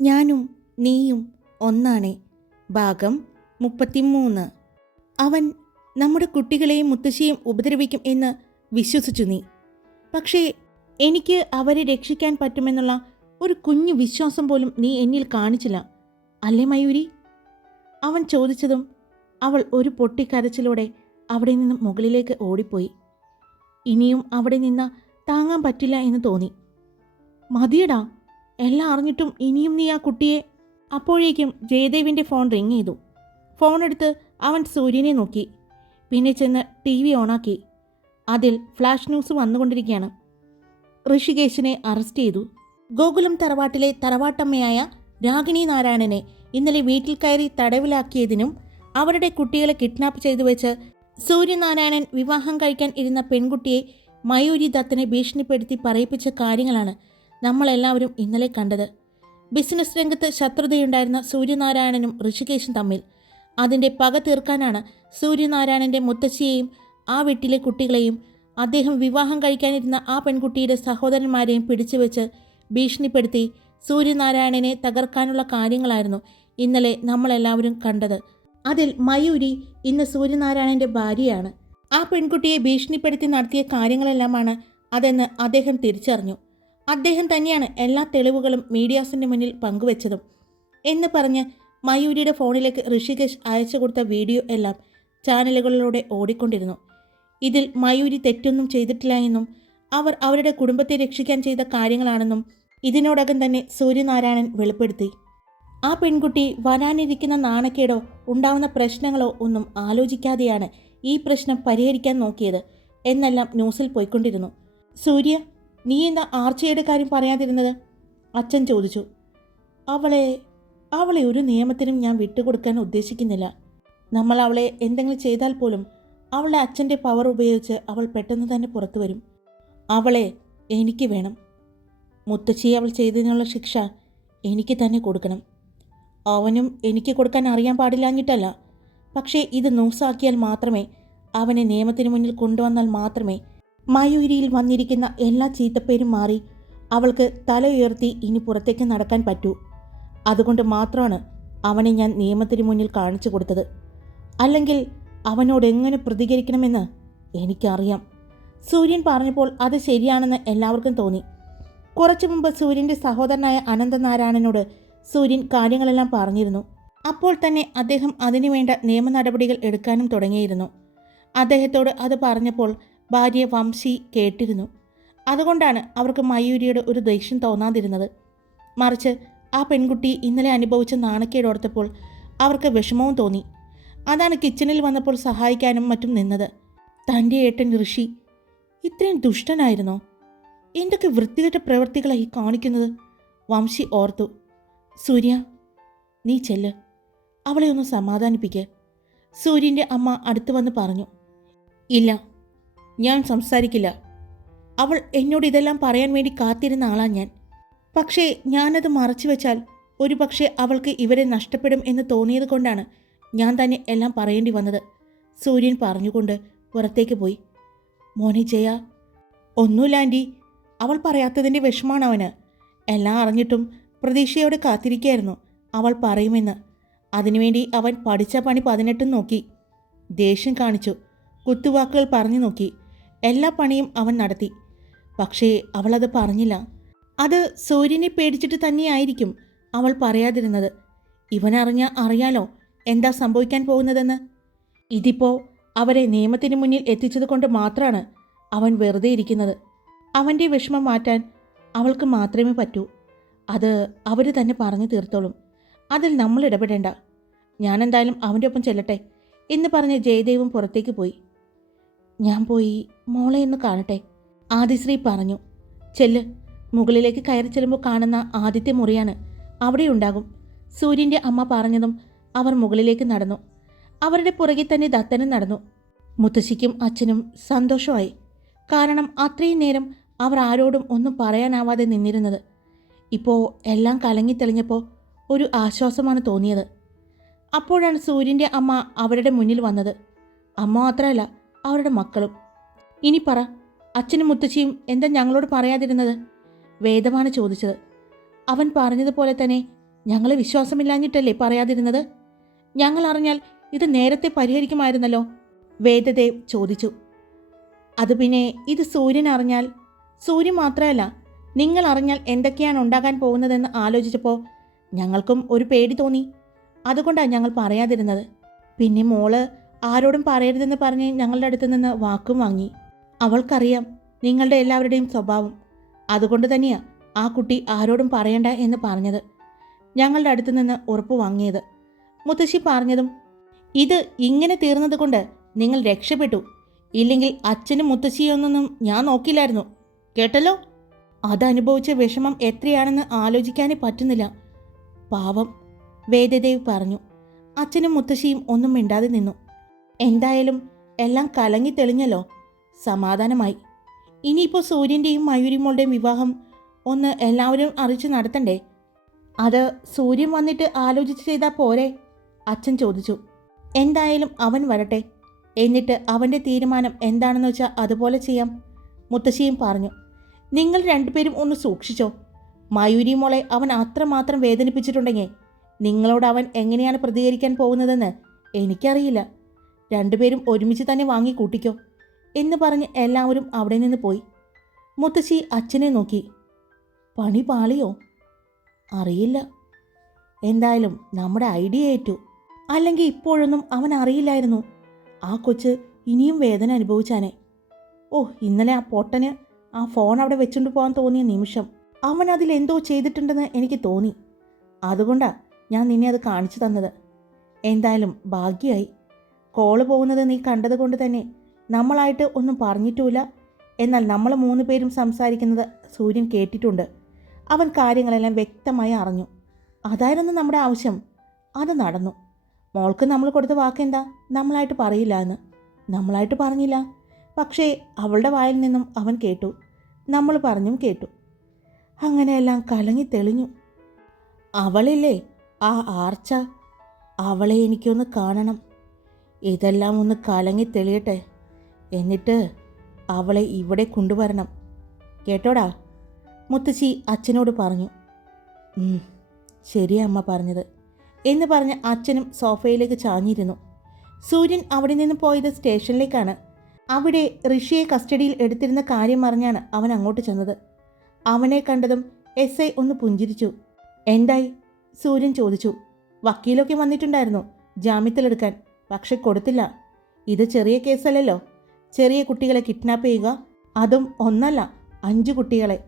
ഞാനും നീയും ഒന്നാണ്. ഭാഗം മുപ്പത്തിമൂന്ന്. അവൻ നമ്മുടെ കുട്ടികളെയും മുത്തശ്ശിയും ഉപദ്രവിക്കും എന്ന് വിശ്വസിച്ചു നീ. പക്ഷേ എനിക്ക് അവരെ രക്ഷിക്കാൻ പറ്റുമെന്നുള്ള ഒരു കുഞ്ഞു വിശ്വാസം പോലും നീ എന്നിൽ കാണിച്ചില്ല. അല്ലേ മയൂരി? അവൻ ചോദിച്ചതും അവൾ ഒരു പൊട്ടിക്കരച്ചിലൂടെ അവിടെ നിന്ന് മുകളിലേക്ക് ഓടിപ്പോയി. ഇനിയും അവിടെ നിന്ന് താങ്ങാൻ പറ്റില്ല എന്ന് തോന്നി. മതിയടാ എല്ലാം അറിഞ്ഞിട്ടും ഇനിയും നീ ആ കുട്ടിയെ അപ്പോഴേക്കും ജയദേവിന്റെ ഫോൺ റിങ് ചെയ്തു. ഫോൺ എടുത്ത് അവൻ സൂര്യനെ നോക്കി. പിന്നെ ചെന്ന് ടി വി ഓണാക്കി. അതിൽ ഫ്ലാഷ് ന്യൂസ് വന്നുകൊണ്ടിരിക്കുകയാണ്. ഋഷികേശിനെ അറസ്റ്റ് ചെയ്തു. ഗോകുലം തറവാട്ടിലെ തറവാട്ടമ്മയായ രാഗിണി നാരായണനെ ഇന്നലെ വീട്ടിൽ കയറി തടവിലാക്കിയതിനും അവരുടെ കുട്ടികളെ കിഡ്നാപ്പ് ചെയ്തു വെച്ച് സൂര്യനാരായണൻ വിവാഹം കഴിക്കാൻ ഇരുന്ന പെൺകുട്ടിയെ മയൂരി ദത്തിനെ ഭീഷണിപ്പെടുത്തി പറയിപ്പിച്ച കാര്യങ്ങളാണ് നമ്മളെല്ലാവരും ഇന്നലെ കണ്ടത്. ബിസിനസ് രംഗത്ത് ശത്രുതയുണ്ടായിരുന്ന സൂര്യനാരായണനും ഋഷികേശും തമ്മിൽ. അതിന്റെ പക തീർക്കാനാണ് സൂര്യനാരായണന്റെ മുത്തശ്ശിയെയും ആ വീട്ടിലെ കുട്ടികളെയും അദ്ദേഹം വിവാഹം കഴിക്കാനിരുന്ന ആ പെൺകുട്ടിയുടെ സഹോദരന്മാരെയും പിടിച്ചുവെച്ച് ഭീഷണിപ്പെടുത്തി സൂര്യനാരായണനെ തകർക്കാനുള്ള കാര്യങ്ങളായിരുന്നു ഇന്നലെ നമ്മളെല്ലാവരും കണ്ടത്. അതിൽ മയൂരി ഇന്ന് സൂര്യനാരായണന്റെ ഭാര്യയാണ്. ആ പെൺകുട്ടിയെ ഭീഷണിപ്പെടുത്തി നടത്തിയ കാര്യങ്ങളെല്ലാമാണ് അതെന്ന് അദ്ദേഹം തിരിച്ചറിഞ്ഞു. അദ്ദേഹം തന്നെയാണ് എല്ലാ തെളിവുകളും മീഡിയാസിന്റെ മുന്നിൽ പങ്കുവച്ചതും. എന്ന് പറഞ്ഞ് മയൂരിയുടെ ഫോണിലേക്ക് ഋഷികേഷ് അയച്ചു കൊടുത്ത വീഡിയോ എല്ലാം ചാനലുകളിലൂടെ ഓടിക്കൊണ്ടിരുന്നു. ഇതിൽ മയൂരി തെറ്റൊന്നും ചെയ്തിട്ടില്ല എന്നും അവർ അവരുടെ കുടുംബത്തെ രക്ഷിക്കാൻ ചെയ്ത കാര്യങ്ങളാണെന്നും ഇതിനോടകം തന്നെ സൂര്യനാരായണൻ വെളിപ്പെടുത്തി. ആ പെൺകുട്ടി വരാനിരിക്കുന്ന നാണക്കേടോ ഉണ്ടാവുന്ന പ്രശ്നങ്ങളോ ഒന്നും ആലോചിക്കാതെയാണ് ഈ പ്രശ്നം പരിഹരിക്കാൻ നോക്കിയത് എന്നെല്ലാം ന്യൂസിൽ പോയിക്കൊണ്ടിരുന്നു. സൂര്യ നീ എന്താ ആർച്ചയുടെ കാര്യം പറയാതിരുന്നത്? അച്ഛൻ ചോദിച്ചു. അവളെ അവളെ ഒരു നിയമത്തിനും ഞാൻ വിട്ടുകൊടുക്കാൻ ഉദ്ദേശിക്കുന്നില്ല. നമ്മൾ അവളെ എന്തെങ്കിലും ചെയ്താൽ പോലും അവളെ അച്ഛന്റെ പവർ ഉപയോഗിച്ച് അവൾ പെട്ടെന്ന് തന്നെ പുറത്തു വരും. അവളെ എനിക്ക് വേണം. മുത്തശ്ശി അവൾ ചെയ്തതിനുള്ള ശിക്ഷ എനിക്ക് തന്നെ കൊടുക്കണം. അവനും എനിക്ക് കൊടുക്കാൻ അറിയാൻ പാടില്ലാഞ്ഞിട്ടല്ല. പക്ഷേ ഇത് നൂസാക്കിയാൽ മാത്രമേ അവനെ നിയമത്തിന് മുന്നിൽ കൊണ്ടുവന്നാൽ മാത്രമേ മയൂരിയിൽ വന്നിരിക്കുന്ന എല്ലാ ചീത്തപ്പേരും മാറി അവൾക്ക് തല ഉയർത്തി ഇനി പുറത്തേക്ക് നടക്കാൻ പറ്റൂ. അതുകൊണ്ട് മാത്രമാണ് അവനെ ഞാൻ നിയമത്തിന് മുന്നിൽ കാണിച്ചു കൊടുത്തത്. അല്ലെങ്കിൽ അവനോട് എങ്ങനെ പ്രതികരിക്കണമെന്ന് എനിക്കറിയാം. സൂര്യൻ പറഞ്ഞപ്പോൾ അത് ശരിയാണെന്ന് എല്ലാവർക്കും തോന്നി. കുറച്ചു മുമ്പ് സൂര്യന്റെ സഹോദരനായ അനന്തനാരായണനോട് സൂര്യൻ കാര്യങ്ങളെല്ലാം പറഞ്ഞിരുന്നു. അപ്പോൾ തന്നെ അദ്ദേഹം അതിനുവേണ്ട നിയമ നടപടികൾ എടുക്കാനും തുടങ്ങിയിരുന്നു. അദ്ദേഹത്തോട് അത് പറഞ്ഞപ്പോൾ ഭാര്യ വംശി കേട്ടിരുന്നു. അതുകൊണ്ടാണ് അവർക്ക് മയൂരിയുടെ ഒരു ദേഷ്യം തോന്നാതിരുന്നത്. മറിച്ച് ആ പെൺകുട്ടി ഇന്നലെ അനുഭവിച്ച നാണക്കേടോർത്തപ്പോൾ അവർക്ക് വിഷമവും തോന്നി. അതാണ് കിച്ചണിൽ വന്നപ്പോൾ സഹായിക്കാനും മറ്റും നിന്നത്. തന്റെ ഏട്ടൻ ഋഷി ഇത്രയും ദുഷ്ടനായിരുന്നോ? എന്തൊക്കെ വൃത്തികെട്ട പ്രവൃത്തികളായി കാണിക്കുന്നത്? വംശി ഓർത്തു. സൂര്യ നീ ചെല്ല്. അവളെ ഒന്ന് സമാധാനിപ്പിക്ക്. സൂര്യന്റെ അമ്മ അടുത്തു വന്ന് പറഞ്ഞു. ഇല്ല ഞാൻ സംസാരിക്കില്ല. അവൾ എന്നോട് ഇതെല്ലാം പറയാൻ വേണ്ടി കാത്തിരുന്ന ആളാ ഞാൻ. പക്ഷേ ഞാനത് മറച്ചു വെച്ചാൽ ഒരു പക്ഷേ അവൾക്ക് ഇവരെ നഷ്ടപ്പെടും എന്ന് തോന്നിയത് കൊണ്ടാണ് ഞാൻ തന്നെ എല്ലാം പറയേണ്ടി വന്നത്. സൂര്യൻ പറഞ്ഞുകൊണ്ട് പുറത്തേക്ക് പോയി. മോനെ ജയ ഒന്നുമില്ല അവൾ പറയാത്തതിന്റെ വിഷമാണ് അവന്. എല്ലാം അറിഞ്ഞിട്ടും പ്രതീക്ഷയോടെ കാത്തിരിക്കുകയായിരുന്നു അവൾ പറയുമെന്ന്. അതിനുവേണ്ടി അവൻ പഠിച്ച പണി പതിനെട്ടും നോക്കി. ദേഷ്യം കാണിച്ചു. കുത്തുവാക്കുകൾ പറഞ്ഞു നോക്കി. എല്ലാ പണിയും അവൻ നടത്തി. പക്ഷേ അവളത് പറഞ്ഞില്ല. അത് സൂര്യനെ പേടിച്ചിട്ട് തന്നെയായിരിക്കും അവൾ പറയാതിരുന്നത്. ഇവനറിഞ്ഞ അറിയാലോ എന്താ സംഭവിക്കാൻ പോകുന്നതെന്ന്. ഇതിപ്പോ അവരെ നിയമത്തിന് മുന്നിൽ എത്തിച്ചത് കൊണ്ട് മാത്രമാണ് അവൻ വെറുതെ ഇരിക്കുന്നത്. അവന്റെ വിഷമം മാറ്റാൻ അവൾക്ക് മാത്രമേ പറ്റൂ. അത് അവർ തന്നെ പറഞ്ഞു തീർത്തോളും. അതിൽ നമ്മൾ ഇടപെടേണ്ട. ഞാനെന്തായാലും അവന്റെ ഒപ്പം ചെല്ലട്ടെ എന്ന് പറഞ്ഞ് ജയദേവും പുറത്തേക്ക് പോയി. ഞാൻ പോയി മോളെ ഒന്ന് കാണട്ടെ? ആദിശ്രീ പറഞ്ഞു. ചെല്ല്. മുകളിലേക്ക് കയറി ചെല്ലുമ്പോൾ കാണുന്ന ആദ്യത്തെ മുറിയാണ്. അവിടെ ഉണ്ടാകും. സൂര്യന്റെ അമ്മ പറഞ്ഞതും അവർ മുകളിലേക്ക് നടന്നു. അവരുടെ പുറകെ തന്നെ ദത്തനും നടന്നു. മുത്തശ്ശിക്കും അച്ഛനും സന്തോഷമായി. കാരണം അത്രയും നേരം അവർ ആരോടും ഒന്നും പറയാനാവാതെ നിന്നിരുന്നത്. ഇപ്പോൾ എല്ലാം കലങ്ങിത്തെളിഞ്ഞപ്പോൾ ഒരു ആശ്വാസമാണ് തോന്നിയത്. അപ്പോഴാണ് സൂര്യന്റെ അമ്മ അവരുടെ മുന്നിൽ വന്നത്. അമ്മ മാത്രമല്ല അവരുടെ മക്കളും. ഇനി പറ അച്ഛനും മുത്തശ്ശിയും എന്താ ഞങ്ങളോട് പറയാതിരുന്നത്? വേദമാണ് ചോദിച്ചത്. അവൻ പറഞ്ഞതുപോലെ തന്നെ ഞങ്ങളെ വിശ്വാസമില്ലാഞ്ഞിട്ടല്ലേ പറയാതിരുന്നത്? ഞങ്ങൾ അറിഞ്ഞാൽ ഇത് നേരത്തെ പരിഹരിക്കുമായിരുന്നല്ലോ വേദദേവ് ചോദിച്ചു. അത് പിന്നെ ഇത് സൂര്യൻ അറിഞ്ഞാൽ സൂര്യൻ മാത്രമല്ല നിങ്ങൾ അറിഞ്ഞാൽ എന്തൊക്കെയാണ് ഉണ്ടാകാൻ പോകുന്നതെന്ന് ആലോചിച്ചപ്പോൾ ഞങ്ങൾക്കും ഒരു പേടി തോന്നി. അതുകൊണ്ടാണ് ഞങ്ങൾ പറയാതിരുന്നത്. പിന്നെ മോൾ ആരോടും പറയരുതെന്ന് പറഞ്ഞ് ഞങ്ങളുടെ അടുത്ത് നിന്ന് വാക്കും വാങ്ങി. അവൾക്കറിയാം നിങ്ങളുടെ എല്ലാവരുടെയും സ്വഭാവം. അതുകൊണ്ട് തന്നെയാ ആ കുട്ടി ആരോടും പറയണ്ട എന്ന് പറഞ്ഞത്. ഞങ്ങളുടെ അടുത്ത് നിന്ന് ഉറപ്പ് വാങ്ങിയത്. മുത്തശ്ശി പറഞ്ഞതും ഇത് ഇങ്ങനെ തീർന്നതുകൊണ്ട് നിങ്ങൾ രക്ഷപ്പെട്ടു. ഇല്ലെങ്കിൽ അച്ഛനും മുത്തശ്ശിയൊന്നും ഞാൻ നോക്കില്ലായിരുന്നു കേട്ടല്ലോ? അതനുഭവിച്ച വിഷമം എത്രയാണെന്ന് ആലോചിക്കാനേ പറ്റുന്നില്ല. പാവം വേദദേവ് പറഞ്ഞു. അച്ഛനും മുത്തശ്ശിയും ഒന്നും മിണ്ടാതെ നിന്നു. എന്തായാലും എല്ലാം കലങ്ങി തെളിഞ്ഞല്ലോ. സമാധാനമായി. ഇനിയിപ്പോൾ സൂര്യന്റെയും മയൂരിമോളുടെയും വിവാഹം ഒന്ന് എല്ലാവരും അറിയിച്ച് നടത്തണ്ടേ? അത് സൂര്യൻ വന്നിട്ട് ആലോചിച്ച് ചെയ്താൽ പോരെ? അച്ഛൻ ചോദിച്ചു. എന്തായാലും അവൻ വരട്ടെ. എന്നിട്ട് അവന്റെ തീരുമാനം എന്താണെന്ന് വെച്ചാൽ അതുപോലെ ചെയ്യാം. മുത്തശ്ശിയും പറഞ്ഞു. നിങ്ങൾ രണ്ടുപേരും ഒന്ന് സൂക്ഷിച്ചോ. മയൂരി മോളെ അവൻ അത്രമാത്രം വേദനിപ്പിച്ചിട്ടുണ്ടെങ്കിൽ നിങ്ങളോട് അവൻ എങ്ങനെയാണ് പ്രതികരിക്കാൻ പോകുന്നതെന്ന് എനിക്കറിയില്ല. രണ്ടുപേരും ഒരുമിച്ച് തന്നെ വാങ്ങി കൂട്ടിക്കോ. എന്ന് പറഞ്ഞ് എല്ലാവരും അവിടെ നിന്ന് പോയി. മുത്തശ്ശി അച്ഛനെ നോക്കി. പണി പാളിയോ? അറിയില്ല. എന്തായാലും നമ്മുടെ ഐഡിയ ഏറ്റു. അല്ലെങ്കിൽ ഇപ്പോഴൊന്നും അവൻ അറിയില്ലായിരുന്നു. ആ കൊച്ച് ഇനിയും വേദന അനുഭവിച്ചാനെ. ഓ ഇന്നലെ ആ പൊട്ടന് ആ ഫോൺ അവിടെ വെച്ചുകൊണ്ട് പോകാൻ തോന്നിയ നിമിഷം അവൻ അതിൽ എന്തോ ചെയ്തിട്ടുണ്ടെന്ന് എനിക്ക് തോന്നി. അതുകൊണ്ടാ ഞാൻ നിന്നെ അത് കാണിച്ചു തന്നത്. എന്തായാലും ഭാഗ്യമായി കോൾ പോകുന്നത് നീ കണ്ടത് കൊണ്ട് തന്നെ നമ്മളായിട്ട് ഒന്നും പറഞ്ഞിട്ടുമില്ല. എന്നാൽ നമ്മൾ മൂന്ന് പേരും സംസാരിക്കുന്നത് സൂര്യൻ കേട്ടിട്ടുണ്ട്. അവൻ കാര്യങ്ങളെല്ലാം വ്യക്തമായി അറിഞ്ഞു. അതായിരുന്നു നമ്മുടെ ആവശ്യം. അത് നടന്നു. മോൾക്ക് നമ്മൾ കൊടുത്ത വാക്കെന്താ നമ്മളായിട്ട് പറയില്ല എന്ന്. നമ്മളായിട്ട് പറഞ്ഞില്ല. പക്ഷേ അവളുടെ വായിൽ നിന്നും അവൻ കേട്ടു. നമ്മൾ പറഞ്ഞും കേട്ടു. അങ്ങനെയെല്ലാം കലങ്ങി തെളിഞ്ഞു. അവളില്ലേ? ആ ആർച്ച. അവളെ എനിക്കൊന്ന് കാണണം. ഇതെല്ലാം ഒന്ന് കലങ്ങി തെളിയട്ടെ. എന്നിട്ട് അവളെ ഇവിടെ കൊണ്ടുവരണം. കേട്ടോടാ? മുത്തശ്ശി അച്ഛനോട് പറഞ്ഞു. ശരി അമ്മ പറഞ്ഞത്. എന്ന് പറഞ്ഞ് അച്ഛനും സോഫയിലേക്ക് ചാഞ്ഞിരുന്നു. സൂര്യൻ അവിടെ നിന്ന് പോയത് സ്റ്റേഷനിലേക്കാണ്. അവിടെ ഋഷിയെ കസ്റ്റഡിയിൽ എടുത്തിരുന്ന കാര്യം അറിഞ്ഞാണ് അവൻ അങ്ങോട്ട് ചെന്നത്. അവനെ കണ്ടതും എസ് ഐ ഒന്ന് പുഞ്ചിരിച്ചു. എന്തായി? സൂര്യൻ ചോദിച്ചു. വക്കീലൊക്കെ വന്നിട്ടുണ്ടായിരുന്നു ജാമ്യത്തിലെടുക്കാൻ പക്ഷെ കൊടുത്തില്ല. ഇത് ചെറിയ കേസല്ലല്ലോ. ചെറിയ കുട്ടികളെ കിഡ്നാപ്പ് ചെയ്യുക അതും ഒന്നല്ല അഞ്ച് കുട്ടികളെ.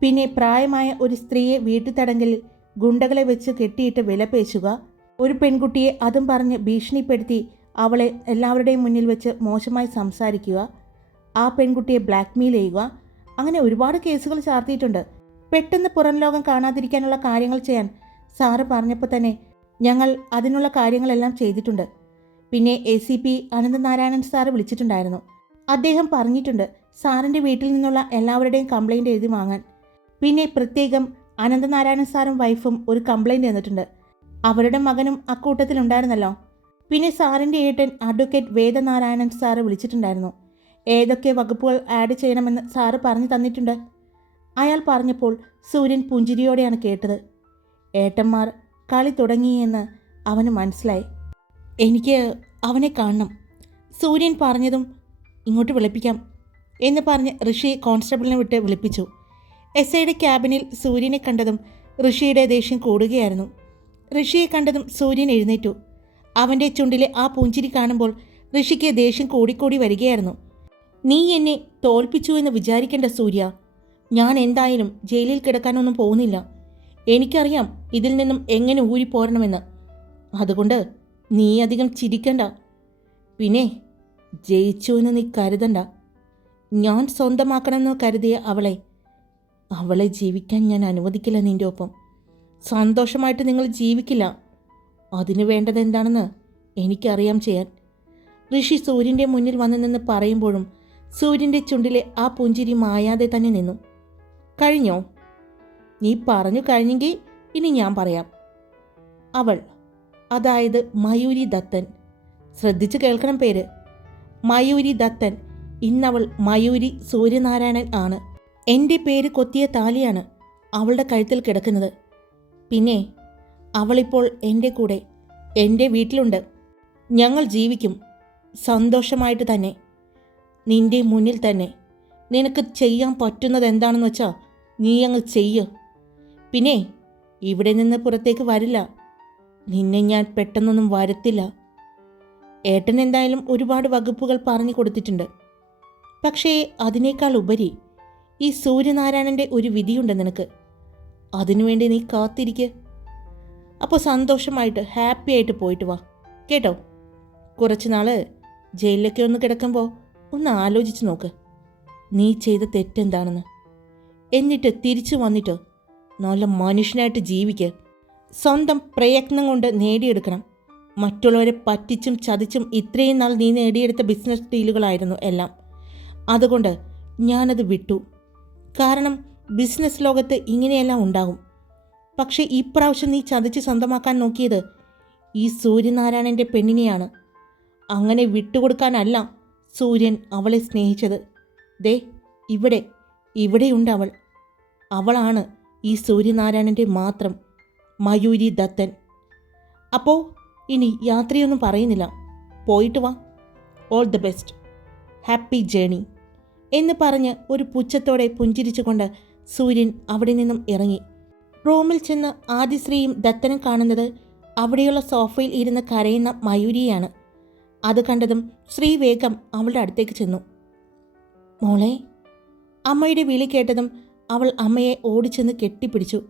പിന്നെ പ്രായമായ ഒരു സ്ത്രീയെ വീട്ടുതടങ്കലിൽ ഗുണ്ടകളെ വെച്ച് കെട്ടിയിട്ട് വിലപേശുക ഒരു പെൺകുട്ടിയെ അതും പറഞ്ഞ് ഭീഷണിപ്പെടുത്തി അവളെ എല്ലാവരുടെയും മുന്നിൽ വെച്ച് മോശമായി സംസാരിക്കുക. ആ പെൺകുട്ടിയെ ബ്ലാക്ക്മെയിൽ ചെയ്യുക. അങ്ങനെ ഒരുപാട് കേസുകൾ ചാർത്തിയിട്ടുണ്ട്. പെട്ടെന്ന് പുറം ലോകം കാണാതിരിക്കാനുള്ള കാര്യങ്ങൾ ചെയ്യാൻ സാറ് പറഞ്ഞപ്പോൾ തന്നെ ഞങ്ങൾ അതിനുള്ള കാര്യങ്ങളെല്ലാം ചെയ്തിട്ടുണ്ട്. പിന്നെ A C P Ananthanarayanan sir വിളിച്ചിട്ടുണ്ടായിരുന്നു. അദ്ദേഹം പറഞ്ഞിട്ടുണ്ട് സാറിന്റെ വീട്ടിൽ നിന്നുള്ള എല്ലാവരുടെയും കംപ്ലൈന്റ് എഴുതി വാങ്ങാൻ. പിന്നെ പ്രത്യേകം അനന്തനാരായണൻ സാറും വൈഫും ഒരു കംപ്ലൈന്റ് തന്നിട്ടുണ്ട്. അവരുടെ മകനും അക്കൂട്ടത്തിലുണ്ടായിരുന്നല്ലോ പിന്നെ സാറിന്റെ ഏട്ടൻ അഡ്വക്കേറ്റ് വേദനാരായണൻ സാറ് വിളിച്ചിട്ടുണ്ടായിരുന്നു. ഏതൊക്കെ വകുപ്പുകൾ ആഡ് ചെയ്യണമെന്ന് സാറ് പറഞ്ഞു തന്നിട്ടുണ്ട്. അയാൾ പറഞ്ഞപ്പോൾ സൂര്യൻ പുഞ്ചിരിയോടെയാണ് കേട്ടത്. ഏട്ടന്മാർ കളി തുടങ്ങിയെന്ന് അവന് മനസ്സിലായി. എനിക്ക് അവനെ കാണണം. സൂര്യൻ പറഞ്ഞതും ഇങ്ങോട്ട് വിളിപ്പിക്കാം എന്ന് പറഞ്ഞ് ഋഷി കോൺസ്റ്റബിളിനെ വിട്ട് വിളിപ്പിച്ചു. എസ് ഐയുടെ ക്യാബിനിൽ സൂര്യനെ കണ്ടതും ഋഷിയുടെ ദേഷ്യം കൂടുകയായിരുന്നു. ഋഷിയെ കണ്ടതും സൂര്യൻ എഴുന്നേറ്റു. അവന്റെ ചുണ്ടിലെ ആ പൂഞ്ചിരി കാണുമ്പോൾ ഋഷിക്ക് ദേഷ്യം കൂടിക്കൂടി വരികയായിരുന്നു. നീ എന്നെ തോൽപ്പിച്ചു എന്ന് വിചാരിക്കേണ്ട സൂര്യ. ഞാൻ എന്തായാലും ജയിലിൽ കിടക്കാനൊന്നും പോകുന്നില്ല. എനിക്കറിയാം ഇതിൽ നിന്നും എങ്ങനെ ഊരിപ്പോരണമെന്ന്. അതുകൊണ്ട് നീ അധികം ചിരിക്കണ്ട. പിന്നെ ജയിച്ചു എന്ന് നീ കരുതണ്ട. ഞാൻ സ്വന്തമാക്കണമെന്ന് കരുതിയ അവളെ അവളെ ജീവിക്കാൻ ഞാൻ അനുവദിക്കില്ല നിന്റെ ഒപ്പം. സന്തോഷമായിട്ട് നിങ്ങൾ ജീവിക്കില്ല. അതിനു വേണ്ടത് എന്താണെന്ന് എനിക്കറിയാം ചെയ്യാൻ. ഋഷി സൂര്യന്റെ മുന്നിൽ വന്നു നിന്ന് പറയുമ്പോഴും സൂര്യന്റെ ചുണ്ടിലെ ആ പുഞ്ചിരി മായാതെ തന്നെ നിന്നു. കഴിഞ്ഞോ? നീ പറഞ്ഞു കഴിഞ്ഞെങ്കിൽ ഇനി ഞാൻ പറയാം. അവൾ അതായത് മയൂരി ദത്തൻ. ശ്രദ്ധിച്ചു കേൾക്കണം പേര്. മയൂരി ദത്തൻ. ഇന്നവൾ മയൂരി സൂര്യനാരായണൻ ആണ്. എന്റെ പേര് കൊത്തിയ താലിയാണ് അവളുടെ കഴുത്തിൽ കിടക്കുന്നത്. പിന്നെ അവളിപ്പോൾ എന്റെ കൂടെ എന്റെ വീട്ടിലുണ്ട്. ഞങ്ങൾ ജീവിക്കും. സന്തോഷമായിട്ട് തന്നെ. നിന്റെ മുന്നിൽ തന്നെ. നിനക്ക് ചെയ്യാൻ പറ്റുന്നത് എന്താണെന്ന് വെച്ചാൽ നീ അങ്ങ് ചെയ്യ്. പിന്നെ ഇവിടെ നിന്ന് പുറത്തേക്ക് വരില്ല. നിന്നെ ഞാൻ പെട്ടെന്നൊന്നും വരുത്തില്ല. ഏട്ടൻ എന്തായാലും ഒരുപാട് വകുപ്പുകൾ പറഞ്ഞു കൊടുത്തിട്ടുണ്ട്. പക്ഷേ അതിനേക്കാൾ ഉപരി ഈ സൂര്യനാരായണന്റെ ഒരു വിധിയുണ്ട് നിനക്ക്. അതിനുവേണ്ടി നീ കാത്തിരിക്കുക അപ്പോൾ സന്തോഷമായിട്ട് ഹാപ്പി ആയിട്ട് പോയിട്ട് വാ. കേട്ടോ? കുറച്ച് നാൾ ജയിലിലൊക്കെ ഒന്ന് കിടക്കുമ്പോൾ ഒന്ന് ആലോചിച്ച് നോക്ക്. നീ ചെയ്ത തെറ്റെന്താണെന്ന്. എന്നിട്ട് തിരിച്ചു വന്നിട്ട് നല്ല മനുഷ്യനായിട്ട് ജീവിക്കുക സ്വന്തം പ്രയത്നം കൊണ്ട് നേടിയെടുക്കണം. മറ്റുള്ളവരെ പറ്റിച്ചും ചതിച്ചും ഇത്രയും നാൾ നീ നേടിയെടുത്ത ബിസിനസ് ഡീലുകളായിരുന്നു എല്ലാം. അതുകൊണ്ട് ഞാനത് വിട്ടു. കാരണം ബിസിനസ് ലോകത്ത് ഇങ്ങനെയെല്ലാം ഉണ്ടാകും. പക്ഷേ ഇപ്രാവശ്യം നീ ചതിച്ച് സ്വന്തമാക്കാൻ നോക്കിയത് ഈ സൂര്യനാരായണന്റെ പെണ്ണിനെയാണ്. അങ്ങനെ വിട്ടുകൊടുക്കാനല്ല സൂര്യൻ അവളെ സ്നേഹിച്ചത്. ദേ ഇവിടെ ഇവിടെയുണ്ട് അവൾ. അവളാണ് ഈ സൂര്യനാരായണന്റെ മാത്രം മയൂരി ദത്തൻ അപ്പോൾ ഇനി യാത്രയൊന്നും പറയുന്നില്ല. പോയിട്ട് വാ. All the best happy journey എന്ന് പറഞ്ഞ് ഒരു പുച്ഛത്തോടെ പുഞ്ചിരിച്ചുകൊണ്ട് സൂര്യൻ അവിടെ നിന്നും ഇറങ്ങി. റൂമിൽ ചെന്ന് ആദിശ്രീയും ദത്തനും കാണുന്നത് അവിടെയുള്ള സോഫയിൽ ഇരുന്ന് കരയുന്ന മയൂരിയാണ് അത് കണ്ടതും ശ്രീ വേഗം അവളുടെ അടുത്തേക്ക് ചെന്നു. മോളെ അമ്മയുടെ വിളി കേട്ടതും അവൾ അമ്മയെ ഓടിച്ചെന്ന് കെട്ടിപ്പിടിച്ചു.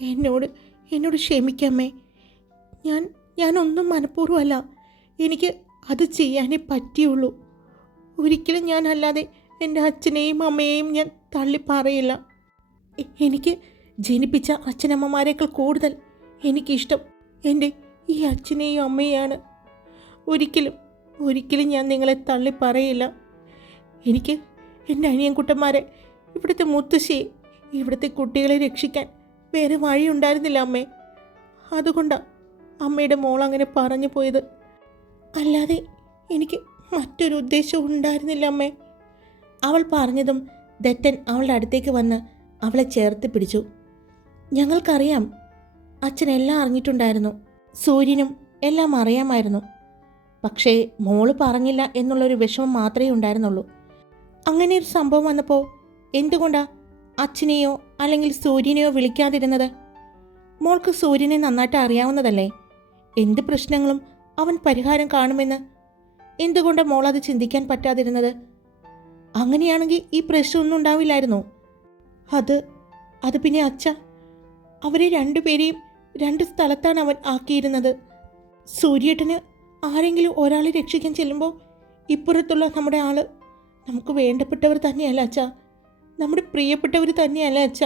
എന്നോട് എന്നോട് ക്ഷമിക്കമ്മേ ഞാൻ ഞാനൊന്നും മനഃപൂർവമല്ല. എനിക്ക് അത് ചെയ്യാനേ പറ്റിയുള്ളൂ. ഒരിക്കലും ഞാൻ അല്ലാതെ എന്റെ അച്ഛനെയും അമ്മയെയും ഞാൻ തള്ളി പറയില്ല എനിക്ക് ജനിപ്പിച്ച അച്ഛനമ്മമാരേക്കാൾ കൂടുതൽ എനിക്കിഷ്ടം എന്റെ ഈ അച്ഛനെയും അമ്മയെയാണ്. ഒരിക്കലും ഒരിക്കലും ഞാൻ നിങ്ങളെ തള്ളി പറയില്ല എനിക്ക് എന്റെ അനിയൻകുട്ടന്മാരെ ഇവിടുത്തെ മുത്തശ്ശിയെ ഇവിടുത്തെ കുട്ടികളെ രക്ഷിക്കാൻ വേറെ വഴിയുണ്ടായിരുന്നില്ല അമ്മേ. അതുകൊണ്ടാണ് അമ്മയുടെ മോൾ അങ്ങനെ പറഞ്ഞു പോയത്. അല്ലാതെ എനിക്ക് മറ്റൊരു ഉദ്ദേശവും ഉണ്ടായിരുന്നില്ല അമ്മേ. അവൾ പറഞ്ഞതും ദത്തൻ അവളുടെ അടുത്തേക്ക് വന്ന് അവളെ ചേർത്ത് പിടിച്ചു. ഞങ്ങൾക്കറിയാം അച്ഛൻ എല്ലാം അറിഞ്ഞിട്ടുണ്ടായിരുന്നു. സൂര്യനും എല്ലാം അറിയാമായിരുന്നു. പക്ഷേ മോൾ പറഞ്ഞില്ല എന്നുള്ളൊരു വിഷമം മാത്രമേ ഉണ്ടായിരുന്നുള്ളൂ. അങ്ങനെ ഒരു സംഭവം വന്നപ്പോൾ എന്തുകൊണ്ടാ അച്ഛനെയോ അല്ലെങ്കിൽ സൂര്യനെയോ വിളിക്കാതിരുന്നത്? മോൾക്ക് സൂര്യനെ നന്നായിട്ട് അറിയാവുന്നതല്ലേ? എന്ത് പ്രശ്നങ്ങളും അവൻ പരിഹാരം കാണുമെന്ന്? എന്തുകൊണ്ട് മോൾ അത് ചിന്തിക്കാൻ പറ്റാതിരുന്നത്? അങ്ങനെയാണെങ്കിൽ ഈ പ്രശ്നമൊന്നും ഉണ്ടാവില്ലായിരുന്നു? അത് അത് പിന്നെ അച്ഛ അവരെ രണ്ടുപേരെയും രണ്ട് സ്ഥലത്താണ് അവൻ ആക്കിയിരുന്നത്. സൂര്യേട്ടന് ആരെങ്കിലും ഒരാളെ രക്ഷിക്കാൻ ചെല്ലുമ്പോൾ ഇപ്പുറത്തുള്ള നമ്മുടെ ആൾ നമുക്ക് വേണ്ടപ്പെട്ടവർ തന്നെയല്ല അച്ഛ? നമ്മുടെ പ്രിയപ്പെട്ടവർ തന്നെയല്ല അച്ഛ?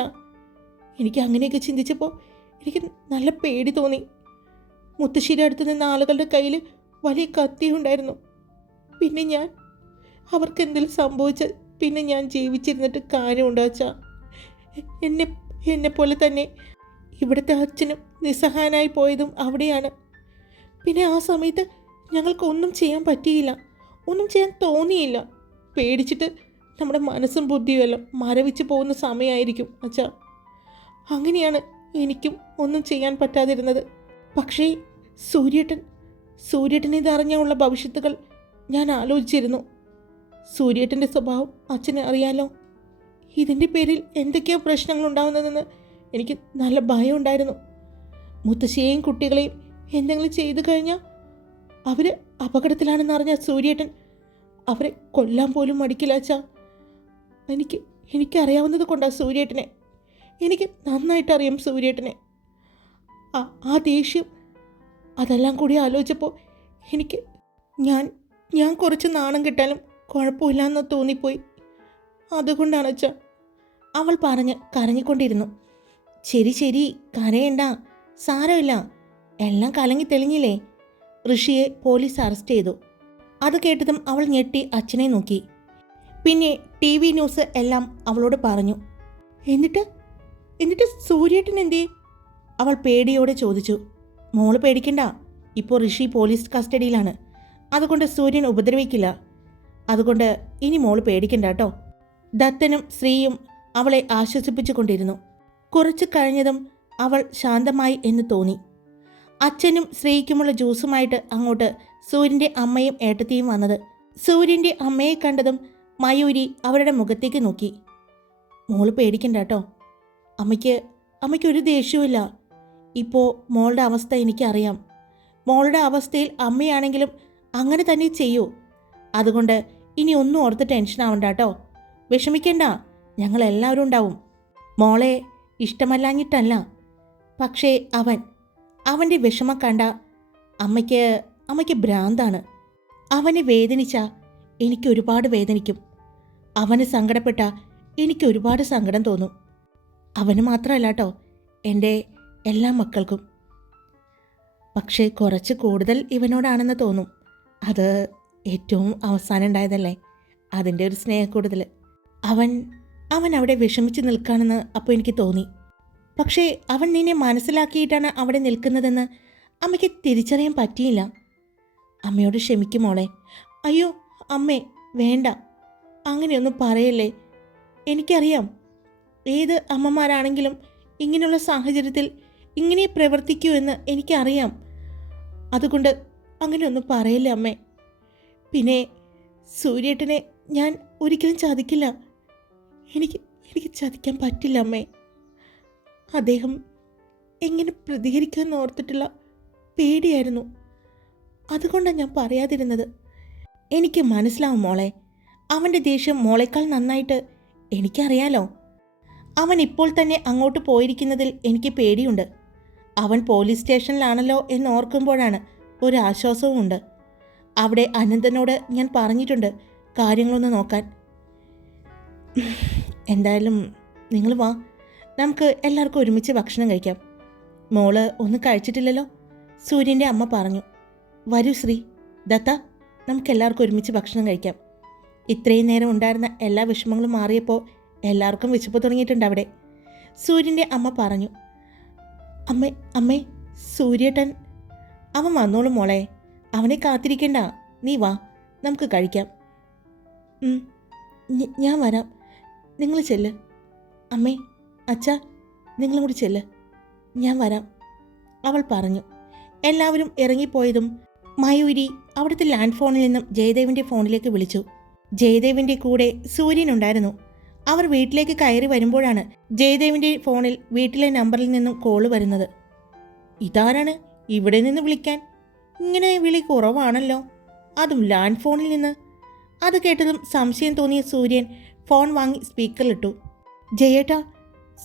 എനിക്ക് അങ്ങനെയൊക്കെ ചിന്തിച്ചപ്പോൾ എനിക്ക് നല്ല പേടി തോന്നി. മുത്തശ്ശിയുടെ അടുത്ത് നിന്ന ആളുകളുടെ കയ്യിൽ വലിയ കത്തിയുണ്ടായിരുന്നു പിന്നെ ഞാൻ അവർക്ക് എന്തെങ്കിലും സംഭവിച്ച പിന്നെ ഞാൻ ജീവിച്ചിരുന്നിട്ട് കാര്യമുണ്ടോ അച്ഛാ? എന്നെ എന്നെ പോലെ തന്നെ ഇവിടുത്തെ അച്ഛനും നിസ്സഹായനായി പോയതും അവിടെയാണ്. പിന്നെ ആ സമയത്ത് ഞങ്ങൾക്കൊന്നും ചെയ്യാൻ പറ്റിയില്ല. ഒന്നും ചെയ്യാൻ തോന്നിയില്ല. പേടിച്ചിട്ട് നമ്മുടെ മനസ്സും ബുദ്ധിയും എല്ലാം മരവിച്ച് പോകുന്ന സമയമായിരിക്കും അച്ഛാ. അങ്ങനെയാണ് എനിക്കും ഒന്നും ചെയ്യാൻ പറ്റാതിരുന്നത്. പക്ഷേ സൂര്യേട്ടൻ സൂര്യേട്ടൻ ഇതറിഞ്ഞുള്ള ഭവിഷ്യത്തുകൾ ഞാൻ ആലോചിച്ചിരുന്നു. സൂര്യേട്ടന്റെ സ്വഭാവം അച്ഛന് അറിയാലോ? ഇതിന്റെ പേരിൽ എന്തൊക്കെയോ പ്രശ്നങ്ങൾ ഉണ്ടാവുന്നതെന്ന് എനിക്ക് നല്ല ഭയം ഉണ്ടായിരുന്നു. മുത്തശ്ശിയെയും കുട്ടികളെയും എന്തെങ്കിലും ചെയ്തു കഴിഞ്ഞാൽ അവർ അപകടത്തിലാണെന്ന് അറിഞ്ഞ സൂര്യേട്ടൻ അവരെ കൊല്ലാൻ പോലും മടിക്കില്ല അച്ഛാ. എനിക്ക് എനിക്കറിയാവുന്നത് കൊണ്ടാണ് സൂര്യേട്ടനെ. എനിക്ക് നന്നായിട്ട് അറിയാം സൂര്യേട്ടനെ. ആ ആ ദേഷ്യം അതെല്ലാം കൂടി ആലോചിച്ചപ്പോൾ എനിക്ക് ഞാൻ ഞാൻ കുറച്ച് നാണം കിട്ടാലും കുഴപ്പമില്ലെന്ന് തോന്നിപ്പോയി. അതുകൊണ്ടാണ് അച്ഛ അവൾ പറഞ്ഞ് കരഞ്ഞിക്കൊണ്ടിരുന്നു. ശരി ശരി കരയണ്ട സാരമില്ല എല്ലാം കലങ്ങി തെളിഞ്ഞില്ലേ? ഋഷിയെ പോലീസ് അറസ്റ്റ് ചെയ്തു. അത് കേട്ടതും അവൾ ഞെട്ടി അച്ഛനെ നോക്കി. പിന്നെ ടി വി ന്യൂസ് എല്ലാം അവളോട് പറഞ്ഞു. എന്നിട്ട് എന്നിട്ട് സൂര്യേട്ടൻ എന്തേ അവൾ പേടിയോടെ ചോദിച്ചു. മോൾ പേടിക്കണ്ട. ഇപ്പോൾ ഋഷി പോലീസ് കസ്റ്റഡിയിലാണ്. അതുകൊണ്ട് സൂര്യൻ ഉപദ്രവിക്കില്ല. അതുകൊണ്ട് ഇനി മോൾ പേടിക്കണ്ട കേട്ടോ. ദത്തനും ശ്രീയും അവളെ ആശ്വസിപ്പിച്ചു കൊണ്ടിരുന്നു. കുറച്ച് കഴിഞ്ഞതും അവൾ ശാന്തമായി എന്ന് തോന്നി. അച്ഛനും ശ്രീക്കുമുള്ള ജ്യൂസുമായിട്ട് അങ്ങോട്ട് സൂര്യന്റെ അമ്മയും ഏട്ടത്തിയും വന്നത്. സൂര്യന്റെ അമ്മയെ കണ്ടതും മയൂരി അവരുടെ മുഖത്തേക്ക് നോക്കി. മോൾ പേടിക്കണ്ട കേട്ടോ അമ്മയ്ക്ക് അമ്മയ്ക്ക് ഒരു ദേഷ്യവുമില്ല. ഇപ്പോൾ മോളുടെ അവസ്ഥ എനിക്കറിയാം. മോളുടെ അവസ്ഥയിൽ അമ്മയാണെങ്കിലും അങ്ങനെ തന്നെ ചെയ്യൂ. അതുകൊണ്ട് ഇനി ഒന്നും ഓർത്ത് ടെൻഷൻ ആവണ്ട കേട്ടോ വിഷമിക്കണ്ട. ഞങ്ങളെല്ലാവരും ഉണ്ടാവും. മോളെ ഇഷ്ടമല്ലാഞ്ഞിട്ടല്ല. പക്ഷേ അവൻ അവന്റെ വിഷമം കണ്ട അമ്മയ്ക്ക് അമ്മയ്ക്ക് ഭ്രാന്താണ്. അവനെ വേദനിച്ച എനിക്ക് ഒരുപാട് വേദനിക്കും. അവന് സങ്കടപ്പെട്ട എനിക്ക് ഒരുപാട് സങ്കടം തോന്നും. അവന് മാത്രമല്ല കേട്ടോ എന്റെ എല്ലാ മക്കൾക്കും. പക്ഷേ കുറച്ച് കൂടുതൽ ഇവനോടാണെന്ന് തോന്നും. അത് ഏറ്റവും അവസാനം ഉണ്ടായതല്ലേ അതിന്റെ ഒരു സ്നേഹ സ്നേഹക്കൂടുതൽ അവൻ അവൻ അവിടെ വിഷമിച്ച് നിൽക്കുകയാണെന്ന് അപ്പോൾ എനിക്ക് തോന്നി. പക്ഷേ അവൻ നിന്നെ മനസ്സിലാക്കിയിട്ടാണ് അവിടെ നിൽക്കുന്നതെന്ന് അമ്മയ്ക്ക് തിരിച്ചറിയാൻ പറ്റിയില്ല. അമ്മയോട് ക്ഷമിക്കും മോളെ. അയ്യോ അമ്മേ വേണ്ട. അങ്ങനെയൊന്നും പറയല്ലേ? എനിക്കറിയാം. ഏത് അമ്മമാരാണെങ്കിലും ഇങ്ങനെയുള്ള സാഹചര്യത്തിൽ ഇങ്ങനെ പ്രവർത്തിക്കൂ എന്ന് എനിക്കറിയാം. അതുകൊണ്ട് അങ്ങനെയൊന്നും പറയല്ലേ അമ്മേ? പിന്നെ സൂര്യേട്ടനെ ഞാൻ ഒരിക്കലും ചതിക്കില്ല. എനിക്ക് എനിക്ക് ചതിക്കാൻ പറ്റില്ല അമ്മേ. അദ്ദേഹം എങ്ങനെ പ്രതികരിക്കുമെന്ന് ഓർത്തിട്ടുള്ള പേടിയായിരുന്നു. അതുകൊണ്ടാണ് ഞാൻ പറയാതിരുന്നത്. എനിക്ക് മനസ്സിലാവും മോളെ. അവന്റെ ദേഷ്യം മോളേക്കാൾ നന്നായിട്ട് എനിക്കറിയാലോ. അവൻ ഇപ്പോൾ തന്നെ അങ്ങോട്ട് പോയിരിക്കുന്നതിൽ എനിക്ക് പേടിയുണ്ട്. അവൻ പോലീസ് സ്റ്റേഷനിലാണല്ലോ എന്ന് ഓർക്കുമ്പോഴാണ് ഒരു ആശ്വാസവുമുണ്ട് അവിടെ അനന്തനോട് ഞാൻ പറഞ്ഞിട്ടുണ്ട് കാര്യങ്ങളൊന്ന് നോക്കാൻ. എന്തായാലും നിങ്ങൾ വാ. നമുക്ക് എല്ലാവർക്കും ഒരുമിച്ച് ഭക്ഷണം കഴിക്കാം. മോൾ ഒന്നും കഴിച്ചിട്ടില്ലല്ലോ. സൂര്യന്റെ അമ്മ പറഞ്ഞു. വരൂ ശ്രീ. ദത്ത നമുക്കെല്ലാവർക്കും ഒരുമിച്ച് ഭക്ഷണം കഴിക്കാം. ഇത്രയും നേരം ഉണ്ടായിരുന്ന എല്ലാ വിഷമങ്ങളും മാറിയപ്പോൾ എല്ലാവർക്കും വിശപ്പ് തുടങ്ങിയിട്ടുണ്ട് അവിടെ. സൂര്യന്റെ അമ്മ പറഞ്ഞു അമ്മേ അമ്മേ സൂര്യേട്ടൻ അവൻ വന്നോളും മോളെ. അവനെ കാത്തിരിക്കണ്ട. നീ വാ നമുക്ക് കഴിക്കാം. ഞാൻ വരാം. നിങ്ങൾ ചെല്ല്. അമ്മേ അച്ഛാ നിങ്ങളും കൂടി ചെല്ല്. ഞാൻ വരാം. അവൾ പറഞ്ഞു. എല്ലാവരും ഇറങ്ങിപ്പോയതും മയൂരി അവിടുത്തെ ലാൻഡ് ഫോണിൽ നിന്നും ജയദേവിന്റെ ഫോണിലേക്ക് വിളിച്ചു. ജയദേവിന്റെ കൂടെ സൂര്യൻ ഉണ്ടായിരുന്നു. അവർ വീട്ടിലേക്ക് കയറി വരുമ്പോഴാണ് ജയദേവിന്റെ ഫോണിൽ വീട്ടിലെ നമ്പറിൽ നിന്നും കോൾ വരുന്നത്. ഇതാരാണ്? ഇവിടെ നിന്ന് വിളിക്കാൻ? ഇങ്ങനെ വിളി കുറവാണല്ലോ. അതും ലാൻഡ് ഫോണിൽ നിന്ന്. അത് കേട്ടതും സംശയം തോന്നിയ സൂര്യൻ ഫോൺ വാങ്ങി സ്പീക്കറിലിട്ടു. ജയേട്ടാ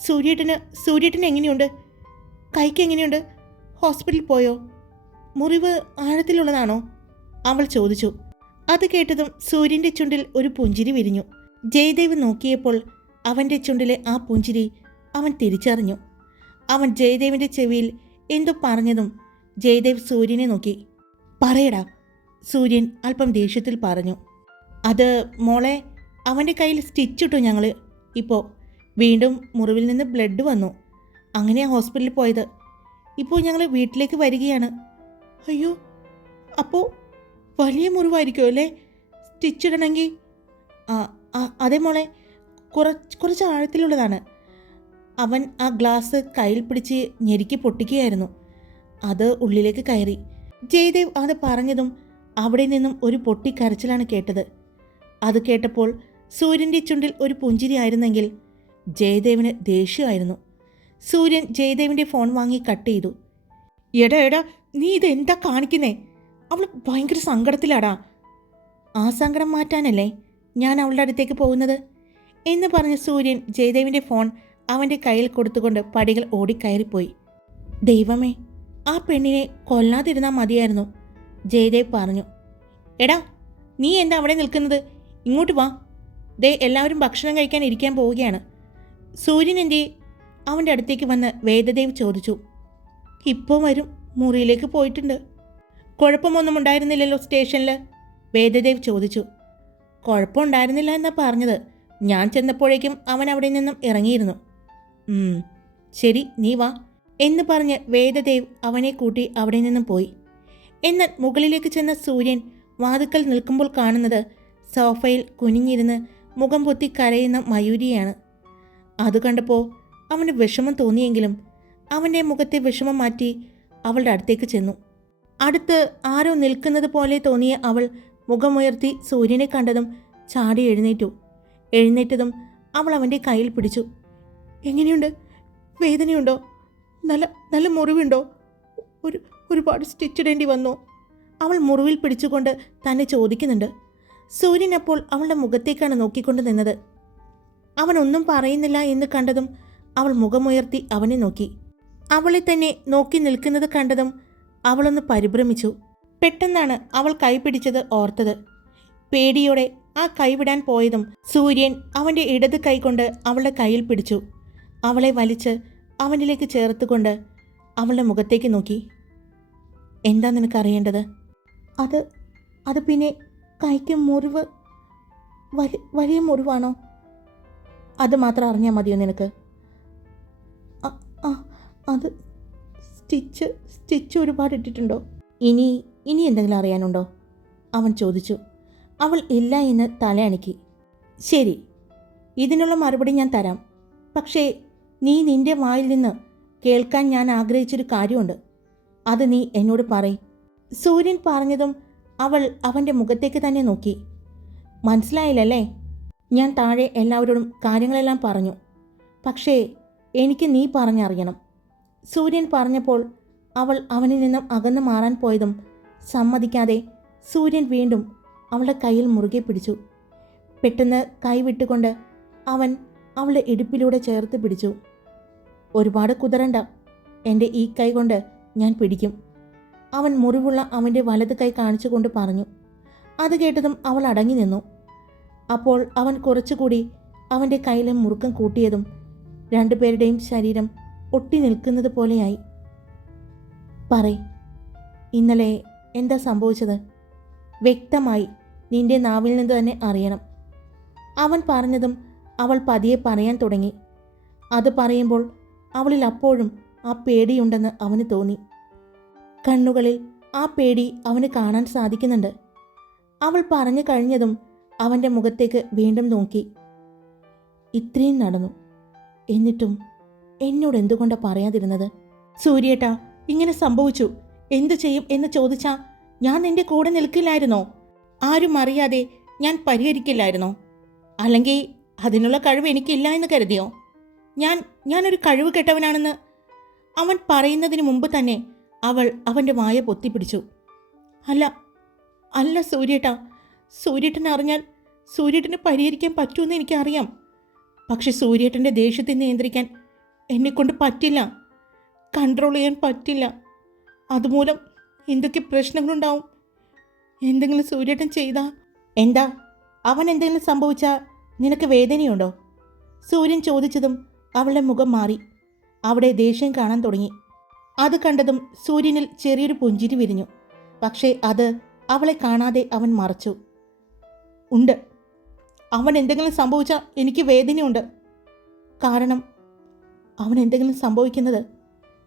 സൂര്യേട്ടന് സൂര്യേട്ടന് എങ്ങനെയുണ്ട്? കൈക്ക് എങ്ങനെയുണ്ട്? ഹോസ്പിറ്റലിൽ പോയോ? മുറിവ് ആഴത്തിലുള്ളതാണോ? അവൾ ചോദിച്ചു. അത് കേട്ടതും സൂര്യന്റെ ചുണ്ടിൽ ഒരു പുഞ്ചിരി വിരിഞ്ഞു. ജയദേവ് നോക്കിയപ്പോൾ അവന്റെ ചുണ്ടിലെ ആ പുഞ്ചിരി അവൻ തിരിച്ചറിഞ്ഞു. അവൻ ജയദേവിന്റെ ചെവിയിൽ എന്തോ പറഞ്ഞതും ജയദേവ് സൂര്യനെ നോക്കി. പറയടാ സൂര്യൻ അല്പം ദേഷ്യത്തിൽ പറഞ്ഞു. അത് മോളെ അവന്റെ കയ്യിൽ സ്റ്റിച്ചിട്ടു ഞങ്ങൾ ഇപ്പോൾ വീണ്ടും മുറിവിൽ നിന്ന് ബ്ലഡ് വന്നു. അങ്ങനെയാണ് ഹോസ്പിറ്റലിൽ പോയത്. ഇപ്പോൾ ഞങ്ങൾ വീട്ടിലേക്ക് വരികയാണ്. അയ്യോ അപ്പോൾ വലിയ മുറിവായിരിക്കും അല്ലേ? സ്റ്റിച്ച് ഇടണമെങ്കിൽ ആ ആ, അതെ മോളെ. കുറച്ച് കുറച്ച് ആഴത്തിലുള്ളതാണ്. അവൻ ആ ഗ്ലാസ് കയ്യിൽ പിടിച്ച് ഞെരുക്കി പൊട്ടിക്കുകയായിരുന്നു. അത് ഉള്ളിലേക്ക് കയറി. ജയദേവ് അത് പറഞ്ഞതും അവിടെ നിന്നും ഒരു പൊട്ടി കരച്ചിലാണ് കേട്ടത്. അത് കേട്ടപ്പോൾ സൂര്യന്റെ ചുണ്ടിൽ ഒരു പുഞ്ചിരി ആയിരുന്നെങ്കിൽ ജയദേവിന് ദേഷ്യമായിരുന്നു. സൂര്യൻ ജയദേവിന്റെ ഫോൺ വാങ്ങി കട്ട് ചെയ്തു. എടാ എടാ നീ ഇതെന്താ കാണിക്കുന്നേ? അവൾ ഭയങ്കര സങ്കടത്തിലാടാ. ആ സങ്കടം മാറ്റാനല്ലേ ഞാൻ അവളുടെ അടുത്തേക്ക് പോകുന്നത്? എന്ന് പറഞ്ഞ സൂര്യൻ ജയദേവിന്റെ ഫോൺ അവന്റെ കയ്യിൽ കൊടുത്തുകൊണ്ട് പടികൾ ഓടിക്കയറിപ്പോയി. ദൈവമേ ആ പെണ്ണിനെ കൊല്ലാതിരുന്നാൽ മതിയായിരുന്നു. ജയദേവ് പറഞ്ഞു എടാ നീ എന്താ അവിടെ നിൽക്കുന്നത്? ഇങ്ങോട്ട് വാ. ദേ എല്ലാവരും ഭക്ഷണം കഴിക്കാൻ ഇരിക്കാൻ പോവുകയാണ്. സൂര്യൻ എന്റെ അവന്റെ അടുത്തേക്ക് വന്ന് വേദദേവ് ചോദിച്ചു ഇപ്പോൾ വരും മുറിയിലേക്ക് പോയിട്ടുണ്ട്. കുഴപ്പമൊന്നും ഉണ്ടായിരുന്നില്ലല്ലോ സ്റ്റേഷനിൽ വേദദേവ് ചോദിച്ചു. കുഴപ്പമുണ്ടായിരുന്നില്ല എന്നാ പറഞ്ഞത്. ഞാൻ ചെന്നപ്പോഴേക്കും അവൻ അവിടെ നിന്നും ഇറങ്ങിയിരുന്നു. ശരി നീ വാ എന്ന് പറഞ്ഞ് വേദദേവ് അവനെ കൂട്ടി അവിടെ നിന്നും പോയി. എന്നാൽ മുകളിലേക്ക് ചെന്ന സൂര്യൻ വാതുക്കൽ നിൽക്കുമ്പോൾ കാണുന്നത് സോഫയിൽ കുനിഞ്ഞിരുന്ന് മുഖം പൊത്തി കരയുന്ന മയൂരിയാണ്. അത് കണ്ടപ്പോൾ അവന് വിഷമം തോന്നിയെങ്കിലും അവന്റെ മുഖത്തെ വിഷമം മാറ്റി അവളുടെ അടുത്തേക്ക് ചെന്നു. അടുത്ത് ആരോ നിൽക്കുന്നത് പോലെ തോന്നിയ അവൾ മുഖമുയർത്തി സൂര്യനെ കണ്ടതും ചാടി എഴുന്നേറ്റു. എഴുന്നേറ്റതും അവൾ അവന്റെ കയ്യിൽ പിടിച്ചു. എങ്ങനെയുണ്ട്? വേദനയുണ്ടോ? നല്ല നല്ല മുറിവുണ്ടോ? ഒരു ഒരുപാട് സ്റ്റിച്ചിടേണ്ടി വന്നോ. അവൾ മുറിവിൽ പിടിച്ചുകൊണ്ട് തന്നെ ചോദിക്കുന്നുണ്ട്. സൂര്യൻ അപ്പോൾ അവളുടെ മുഖത്തേക്കാണ് നോക്കിക്കൊണ്ട് നിന്നത്. അവൻ ഒന്നും പറയുന്നില്ല എന്ന് കണ്ടതും അവൾ മുഖമുയർത്തി അവനെ നോക്കി. അവളെ തന്നെ നോക്കി നിൽക്കുന്നത് കണ്ടതും അവളൊന്ന് പരിഭ്രമിച്ചു. പെട്ടെന്നാണ് അവൾ കൈപിടിച്ചത് ഓർത്തത്. പേടിയോടെ ആ കൈവിടാൻ പോയതും സൂര്യൻ അവന്റെ ഇടത് കൈകൊണ്ട് അവളുടെ കയ്യിൽ പിടിച്ചു. അവളെ വലിച്ച് അവനിലേക്ക് ചേർത്തുകൊണ്ട് അവളുടെ മുഖത്തേക്ക് നോക്കി. എന്താ നിനക്കറിയേണ്ടത്? അത് അത് പിന്നെ കൈക്ക് മുറിവ് വലി വലിയ മുറിവാണോ? അത് മാത്രം അറിഞ്ഞാൽ മതിയോ നിനക്ക്? അത് സ്റ്റിച്ച് സ്റ്റിച്ച് ഒരുപാട് ഇട്ടിട്ടുണ്ടോ? ഇനി ഇനി എന്തെങ്കിലും അറിയാനുണ്ടോ? അവൻ ചോദിച്ചു. അവൾ ഇല്ല എന്ന് തലയണക്കി ശരി ഇതിനുള്ള മറുപടി ഞാൻ തരാം. പക്ഷേ നീ നിന്റെ വായിൽ നിന്ന് കേൾക്കാൻ ഞാൻ ആഗ്രഹിച്ചൊരു കാര്യമുണ്ട്. അത് നീ എന്നോട് പറയ്. സൂര്യൻ പറഞ്ഞതും അവൾ അവന്റെ മുഖത്തേക്ക് തന്നെ നോക്കി. മനസ്സിലായില്ലല്ലേ? ഞാൻ താഴെ എല്ലാവരോടും കാര്യങ്ങളെല്ലാം പറഞ്ഞു. പക്ഷേ എനിക്ക് നീ പറഞ്ഞറിയണം. സൂര്യൻ പറഞ്ഞപ്പോൾ അവൾ അവനിൽ നിന്നും അകന്നു മാറാൻ പോയതും സമ്മതിക്കാതെ സൂര്യൻ വീണ്ടും അവളുടെ കയ്യിൽ മുറുകെ പിടിച്ചു. പെട്ടെന്ന് കൈ വിട്ടുകൊണ്ട് അവൻ അവളുടെ ഇടുപ്പിലൂടെ ചേർത്ത് പിടിച്ചു. ഒരുപാട് കുതിരണ്ട എന്റെ ഈ കൈ കൊണ്ട് ഞാൻ പിടിക്കും. അവൻ മുറിവുള്ള അവന്റെ വലത് കൈ കാണിച്ചുകൊണ്ട് പറഞ്ഞു. അത് കേട്ടതും അവൾ അടങ്ങി നിന്നു. അപ്പോൾ അവൻ കുറച്ചുകൂടി അവന്റെ കയ്യിലെ മുറുക്കം കൂട്ടിയതും രണ്ടുപേരുടെയും ശരീരം ഒട്ടി നിൽക്കുന്നത് പോലെയായി. പറയ് ഇന്നലെ എന്താ സംഭവിച്ചത്? വ്യക്തമായി നിന്റെ നാവിൽ നിന്ന് തന്നെ അറിയണം. അവൻ പറഞ്ഞതും അവൾ പതിയെ പറയാൻ തുടങ്ങി. അത് പറയുമ്പോൾ അവളിൽ അപ്പോഴും ആ പേടിയുണ്ടെന്ന് അവന് തോന്നി. കണ്ണുകളിൽ ആ പേടി അവന് കാണാൻ സാധിക്കുന്നുണ്ട്. അവൾ പറഞ്ഞു കഴിഞ്ഞതും അവന്റെ മുഖത്തേക്ക് വീണ്ടും നോക്കി. ഇത്രയും നടന്നു. എന്നിട്ടും എന്നോട് എന്തുകൊണ്ടാ പറയാതിരുന്നത്? സൂര്യേട്ടാ ഇങ്ങനെ സംഭവിച്ചു. എന്തു ചെയ്യും എന്ന് ചോദിച്ചാ ഞാൻ നിന്റെ കൂടെ നിൽക്കില്ലായിരുന്നോ? ആരും അറിയാതെ ഞാൻ പരിഹരിക്കില്ലായിരുന്നോ? അല്ലെങ്കിൽ അതിനുള്ള കഴിവ് എനിക്കില്ല എന്ന് കരുതിയോ? ഞാൻ ഞാനൊരു കഴിവ് കെട്ടവനാണെന്ന് അവൻ പറയുന്നതിന് മുമ്പ് തന്നെ അവൾ അവന്റെ വായ പൊത്തിപ്പിടിച്ചു. അല്ല അല്ല സൂര്യേട്ടാ സൂര്യേട്ടനെ അറിഞ്ഞാൽ സൂര്യേട്ടനെ പരിഹരിക്കാൻ പറ്റുമെന്ന് എനിക്കറിയാം. പക്ഷെ സൂര്യേട്ടന്റെ ദേഷ്യത്തെ നിയന്ത്രിക്കാൻ എന്നെക്കൊണ്ട് പറ്റില്ല. കൺട്രോൾ ചെയ്യാൻ പറ്റില്ല. അതുമൂലം എന്തൊക്കെ പ്രശ്നങ്ങളുണ്ടാവും? എന്തെങ്കിലും സൂര്യേട്ടൻ ചെയ്താൽ എന്താ? അവൻ എന്തെങ്കിലും സംഭവിച്ചാൽ നിനക്ക് വേദനയുണ്ടോ? സൂര്യൻ ചോദിച്ചതും അവളുടെ മുഖം മാറി. അവിടെ ദേഷ്യം കാണാൻ തുടങ്ങി. അത് കണ്ടതും സൂര്യനിൽ ചെറിയൊരു പുഞ്ചിരി വിരിഞ്ഞു. പക്ഷേ അത് അവളെ കാണാതെ അവൻ മറച്ചു. ഉണ്ട്. അവൻ എന്തെങ്കിലും സംഭവിച്ചാൽ എനിക്ക് വേദനയുണ്ട്. കാരണം അവൻ എന്തെങ്കിലും സംഭവിക്കുന്നത്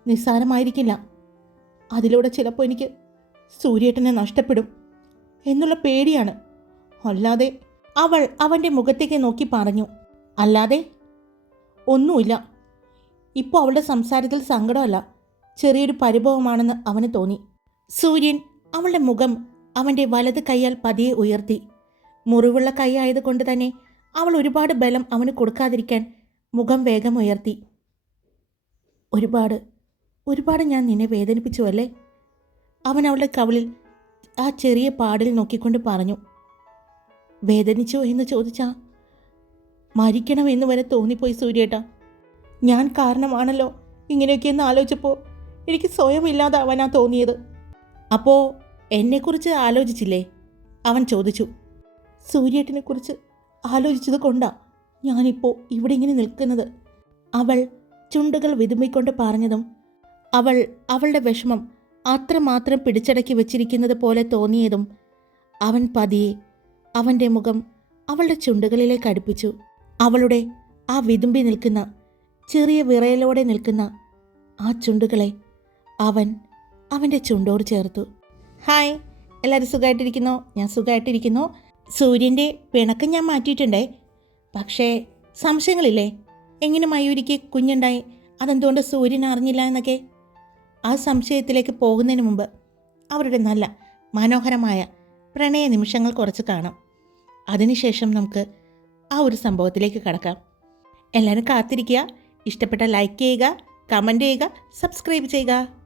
നിസ്സാരമായിരിക്കില്ല. അതിലൂടെ ചിലപ്പോൾ എനിക്ക് സൂര്യേട്ടനെ നഷ്ടപ്പെടും എന്നുള്ള പേടിയാണ്. അല്ലാതെ അവൾ അവന്റെ മുഖത്തേക്ക് നോക്കി പറഞ്ഞു അല്ലാതെ ഒന്നുമില്ല. ഇപ്പോൾ അവളുടെ സംസാരത്തിൽ സങ്കടമല്ല ചെറിയൊരു പരിഭവമാണെന്ന് അവന് തോന്നി. സൂര്യൻ അവളുടെ മുഖം അവന്റെ വലത് കൈയാൽ പതിയെ ഉയർത്തി. മുറിവുള്ള കൈ ആയതുകൊണ്ട് തന്നെ അവൾ ഒരുപാട് ബലം അവന് കൊടുക്കാതിരിക്കാൻ മുഖം വേഗം ഉയർത്തി. ഒരുപാട് ഒരുപാട് ഞാൻ നിന്നെ വേദനിപ്പിച്ചു അല്ലേ അവൻ അവളുടെ കവളിൽ ആ ചെറിയ പാടിൽ നോക്കിക്കൊണ്ട് പറഞ്ഞു വേദനിച്ചോ എന്ന് ചോദിച്ചാ? മരിക്കണമെന്ന് വരെ തോന്നിപ്പോയി സൂര്യേട്ടാ. ഞാൻ കാരണമാണല്ലോ ഇങ്ങനെയൊക്കെ എന്ന് ആലോചിച്ചപ്പോൾ എനിക്ക് സ്വയം ഇല്ലാതാവാനാ തോന്നിയത്. അപ്പോൾ എന്നെക്കുറിച്ച് ആലോചിച്ചില്ലേ? അവൻ ചോദിച്ചു സൂര്യേട്ടനെക്കുറിച്ച് ആലോചിച്ചത് കൊണ്ടാ ഞാനിപ്പോൾ ഇവിടെ ഇങ്ങനെ നിൽക്കുന്നത്? അവൾ ചുണ്ടുകൾ വിതുമ്പിക്കൊണ്ട് പറഞ്ഞതും അവൾ അവളുടെ വിഷമം അത്രമാത്രം പിടിച്ചടക്കി വെച്ചിരിക്കുന്നത് പോലെ തോന്നിയതും അവൻ പതിയെ അവന്റെ മുഖം അവളുടെ ചുണ്ടുകളിലേക്ക് അടുപ്പിച്ചു. അവളുടെ ആ വിതുമ്പി നിൽക്കുന്ന ചെറിയ വിറയലോടെ നിൽക്കുന്ന ആ ചുണ്ടുകളെ അവൻ അവന്റെ ചുണ്ടോട് ചേർത്തു. ഹായ് എല്ലാവരും സുഖമായിട്ടിരിക്കുന്നു ഞാൻ സുഖമായിട്ടിരിക്കുന്നു സൂര്യന്റെ പിണക്കം ഞാൻ മാറ്റിയിട്ടുണ്ടേ. പക്ഷേ സംശയങ്ങളില്ലേ? എങ്ങനെ മയൂരിക്ക് കുഞ്ഞുണ്ടായി? അതെന്തുകൊണ്ട് സൂര്യൻ അറിഞ്ഞില്ല എന്നൊക്കെ? ആ സംശയത്തിലേക്ക് പോകുന്നതിന് മുമ്പ് അവരുടെ നല്ല മനോഹരമായ പ്രണയ നിമിഷങ്ങൾ കുറച്ച് കാണാം. അതിനുശേഷം നമുക്ക് ആ ഒരു സംഭവത്തിലേക്ക് കടക്കാം. എല്ലാവരും കാത്തിരിക്കുക. ഇഷ്ടപ്പെട്ട ലൈക്ക് ചെയ്യുക കമന്റ് ചെയ്യുക സബ്സ്ക്രൈബ് ചെയ്യുക.